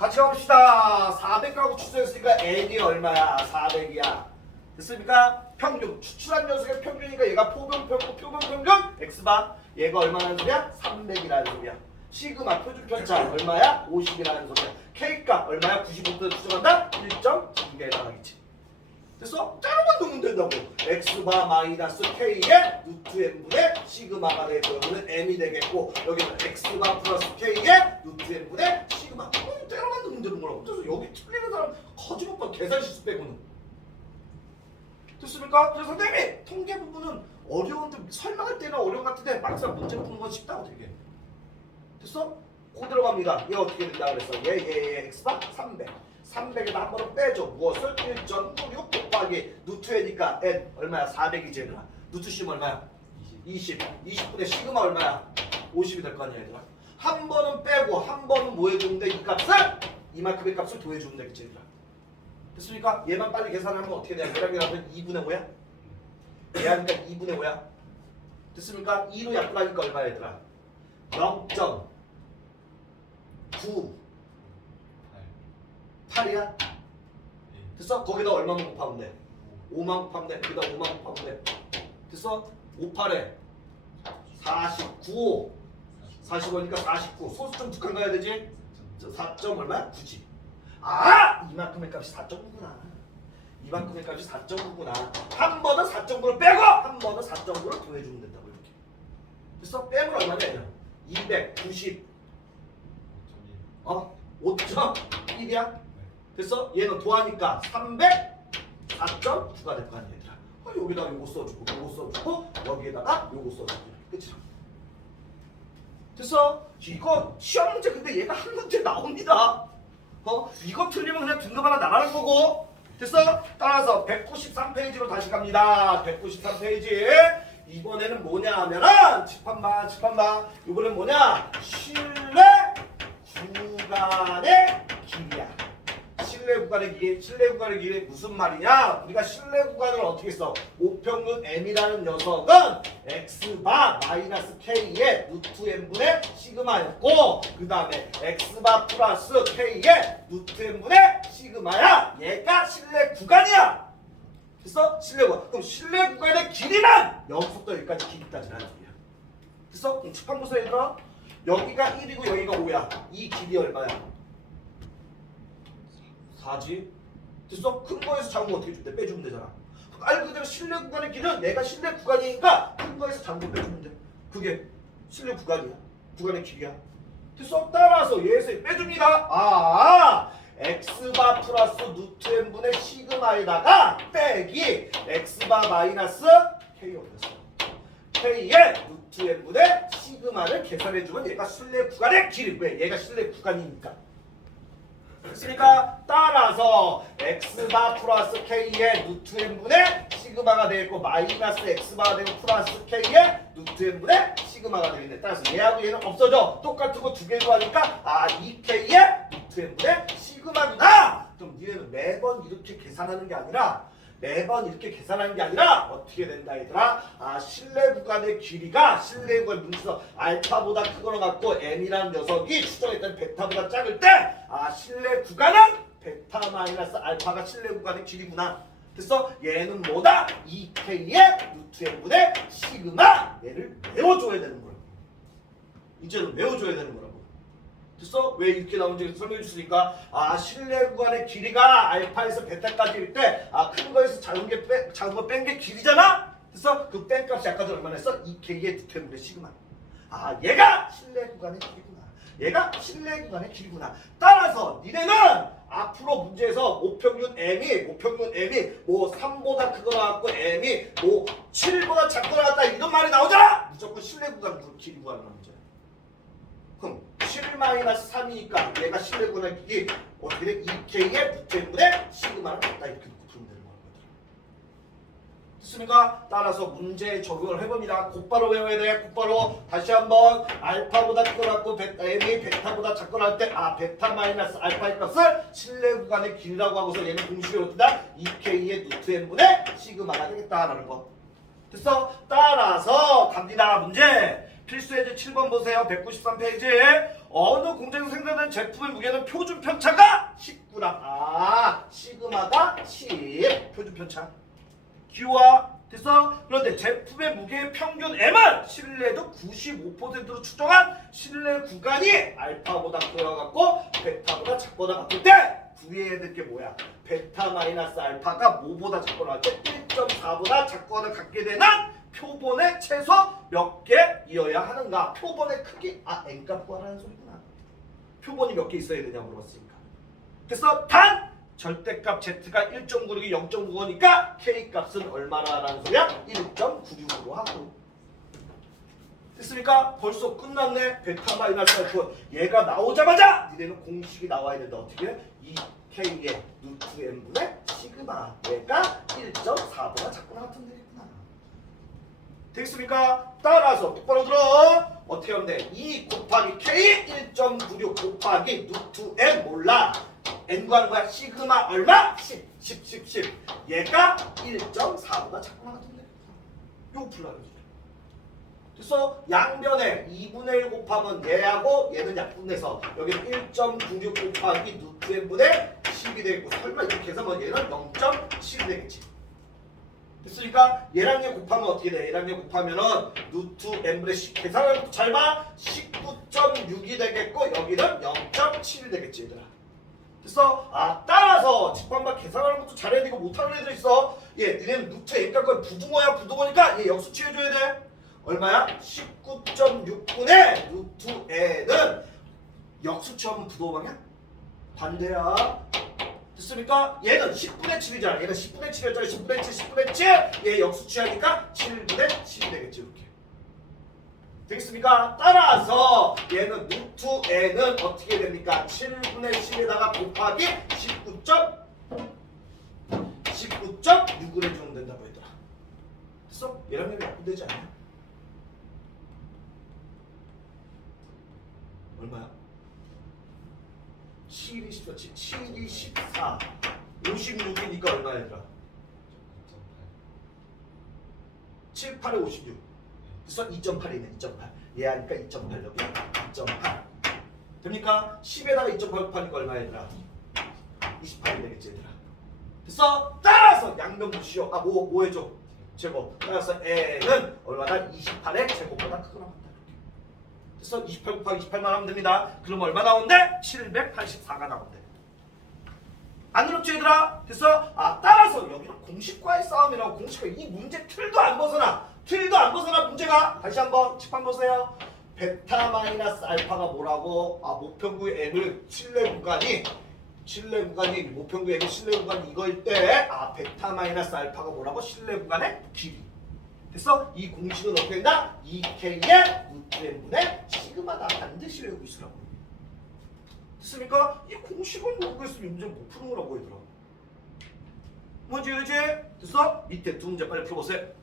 같이 가봅시다. 400하고 추출했으니까 n이 얼마야? 400이야. 됐습니까? 평균. 추출한 녀석의 평균이니까 얘가 표본 평균 x바. 얘가 얼마라는 소리야? 300이라는 소리야. 시그마 표준 편차 얼마야? 50이라는 소리야. K값 얼마야? 95% 추정한다? 1.2에 해당하겠지. 됐어? 짜로만 넣으면 된다고. x바 마이너스 k의 루트 n분의 시그마가 되고 여기는 m이 되겠고 여기는 x바 플러스 k의 루트 n분의 시그마. 짜로만 넣으면 되는 거라고. 그래서 여기 틀리는 사람 거짓말 계산 실수 빼고는. 됐습니까? 그래서 선생님이 통계 부분은 어려운데 설명할 때는 어려운 것 같은데 막상 문제 푸는 건 쉽다고 되게. 됐어? 고 들어갑니다. 얘 어떻게 된다 그랬어? 얘 x바 300. 300에다 한 번은 빼줘. 무엇을? 1.96 곱하기 루트 n이니까 n 얼마야? 400이지 얘들아. 루트 c면 얼마야? 20. 20분의 시그마 얼마야? 50이 될 거 아니야 얘들아. 한 번은 빼고 한 번은 뭐 해주면 돼? 이 값을? 이만큼의 값을 더해주면 되겠지 얘들아. 됐습니까? 얘만 빨리 계산하면 어떻게 돼요? 얘랑 하면 2분의 5야? 얘 하니까 2분의 5야? 됐습니까? 2로 약분하니까 얼마야 얘들아? 0.9 8이야? 됐어? 거기다 얼마만 곱하면 돼? 5만 곱하면 돼. 거기다 5만 곱하면 돼. 됐어? 5, 8에 49 45니까 49 소수 좀 두 칸 가야 되지? 4점 얼마야? 9지. 아! 이만큼의 값이 4.9구나. 이만큼의 값이 4.9구나. 한 번은 4.9를 빼고 한 번은 4.9를 더해주면 된다고 이렇게. 됐어? 빼면 얼마냐? 290 5.1이야? 됐어? 얘는 더하니까 300 4.9가 될 거 아니야 얘들아. 여기다가 요거 써주고 요거 써주고 여기에다가 요거 써주고 끝이야. 됐어? 이거 시험 문제 근데 얘가 한 문제 나옵니다. 이거 틀리면 그냥 등급 하나 나가는 거고. 됐어? 따라서 193페이지로 다시 갑니다. 193페이지. 이번에는 뭐냐 하면은 집한봐. 이번엔 뭐냐? 실내 구간의 길이야. 실내 구간의 길이 무슨 말이냐? 우리가 실내 구간을 어떻게 써? 오평균 m이라는 녀석은 x바 마이너스 k의 루트 n분의 시그마였고 그 다음에 x바 플러스 k의 루트 n분의 시그마야. 얘가 실내 구간이야. 됐어? 실내 구간. 그럼 실내 구간의 길이는 여기서부터 여기까지 길이까지라는 소리야. 됐어? 그럼 칠판 보세요 얘들아. 여기가 1이고 여기가 5야. 이 길이 얼마야? 4지. 됐어? 큰 거에서 작은 거 어떻게 주면 돼? 빼주면 되잖아. 말 그대로 실내 구간의 길은 내가 실내 구간이니까 큰 거에서 작은 거 빼주면 돼. 그게 실내 구간이야. 구간의 길이야. 됐어? 따라서 얘에서 빼줍니다. x바 플러스 루트 n분의 시그마에다가 빼기 x바 마이너스 k 어땠어? k의 루트 n분의 시그마를 계산해주면 얘가 실내 구간의 길이. 왜? 얘가 실내 구간이니까. 됐습니까? 따라서 x바 플러스 k의 루트 n분의 시그마가 되겠고 마이너스 x바가 되고 플러스 k의 루트 n분의 시그마가 되겠네. 따라서 얘하고 얘는 없어져. 똑같은 거 두 개로 하니까 2k의 루트 n분의 시그마구나. 그럼 니네는 매번 이렇게 계산하는 게 아니라 어떻게 된다 얘들아? 실내 구간의 길이가 실내 구간 문제에서 알파보다 크거나 같고 m이라는 녀석이 추정했던 베타보다 작을 때 실내 구간은 베타 마이너스 알파가 실내 구간의 길이구나. 됐어? 얘는 뭐다? 2k의 루트 n분의 시그마. 얘를 외워줘야 되는 거야. 이제는 외워줘야 되는 거라고. 됐어? 왜 이렇게 나오는지 설명해 줬으니까 실내 구간의 길이가 알파에서 베타까지일 때 큰 거에서 작은 거 뺀 게 길이잖아? 됐어? 그 뺀 값이 아까 전에 얼마나 했어? 2k의 루트 n분의 시그마. 얘가 실내 구간의 길이구나. 얘가 실내 구간의 길이구나. 따라서 니네는 앞으로 문제에서 오평균 m이 뭐 3보다 크거나 같고 m이 뭐 7보다 작거나 같다 이런 말이 나오잖아? 무조건 실내 구간 길이 구하는 문제야. 그럼 7-3이니까 얘가 실내 구간의 길이 어떻게 돼? 2k의 루트 n분의 시그마를 갖다 이렇게 놓고 풀면 되는 거야. 됐습니까? 따라서 문제에 적용을 해봅니다. 곧바로 외워야 돼. 곧바로 다시 한번 알파보다 크거나 같고 m이 베타보다 작거나 할 때 베타 마이너스 알파의 값을 실내 구간의 길이라고 하고서 얘는 공식이 어떻게 2k의 루트 n분의 시그마가 되겠다라는 거. 됐어? 따라서 갑니다. 문제 필수 예제 7번 보세요. 193페이지. 어느 공장에서 생산된 제품의 무게는 표준 편차가 10g. 아, 시그마가 10. 표준 편차. 기호와 됐어? 그런데 제품의 무게의 평균 M은 신뢰도 95%로 추정한 신뢰 구간이 알파보다 커갖고 베타보다 작거나 같을 때 구해야 될 게 뭐야? 베타 마이너스 알파가 뭐보다 작거나 같을 때 1.4보다 작거나 같게 되는 표본의 최소 몇 개이어야 하는가? 표본의 크기, n값 구하라는 소리구나. 표본이 몇 개 있어야 되냐 물어봤으니까. 그래서 단 절대값 z가 1.96이 0.95니까 k값은 얼마나라는 소리야? 1.96으로 하고. 됐습니까? 벌써 끝났네. 베타 마이너스 알파. 얘가 나오자마자 니네는 공식이 나와야 된다. 어떻게 해? 2k의 루트 n분의 시그마. 얘가 1.4보다 작거나 같으면 되겠구나. 되겠습니까? 따라서 똑바로 들어. 어떻게 하면 돼? 2 곱하기 k 1.96 곱하기 루트 n 몰라. n 구하는 거야. 시그마 얼마? 10. 얘가 1.4보다 작거나 같으면 되겠구나. 요거 풀라는 거지. 그래서 양변에 2분의 1 곱하면 얘하고 얘는 약분해서 여기는 1.96 곱하기 루트 n분의 10이 되겠고 설마 이렇게 계산하면 얘는 0.7이 되겠지. 됐으니까 얘랑 얘 곱하면 어떻게 돼? 얘랑 얘 곱하면은 루트 n분의 10 계산을 잘 봐. 19.6이 되겠고 여기는 0.7이 되겠지 얘들아. 됐어? 따라서 직방과 계산하는 것도 잘해야 되고 못하는 애들 있어. 니네는 루트 n값 부등호야. 부등호니까 얘 역수 취해줘야 돼. 얼마야? 19.6분의 루트 n은 역수 취하면 부등호방이야? 반대야. 됐습니까? 얘는 10분의 7이잖아. 얘는 10분의 7이었잖아. 10분의 7, 10분의 7. 얘 역수 취하니까 7분의 7이 되겠지. 이렇게. 되겠습니까? 따라서 얘는 루트 n은 어떻게 됩니까? 7분의 7에다가 곱하기 19.6을 해주면 된다고 얘들아. 됐어? 얘랑 얘랑 약분되지 않냐? 얼마야? 7이 14, 7이 14, 56이니까 얼마 얘들아? 7, 8에 56. 그래서 2.8이네. 2.8. 얘 하니까 2.8 여기 2.8. 됩니까? 10에다가 2.8 곱하니까 얼마 얘들아? 28이 되겠지 얘들아. 그래서 따라서 양변 무시요. 뭐 해줘? 제곱. 따라서 n은 얼마나 28의 제곱보다 크거나 같다. 그래서 28 곱하기 28만 하면 됩니다. 그럼 얼마 나온대? 784가 나온대. 안 어렵지 얘들아? 됐어? 따라서 여기는 공식과의 싸움이라고. 공식과 이 문제 틀도 안 벗어나. 문제가. 다시 한번 칠판 보세요. 베타 마이너스 알파가 뭐라고? 모평구 n을 신뢰 구간이 모평구 n의 신뢰 구간이 이거일 때 베타 마이너스 알파가 뭐라고? 신뢰 구간의 길이. 됐어? 이 공식은 어떻게 된다? 2k의 루트 n분의 시그마다. 반드시 외우고 있으라고. 됐습니까? 이 공식을 모르고 있으면 문제 못 푸는 거라고 얘들아. 뭔지 알지? 됐어? 밑에 두 문제 빨리 풀어보세요.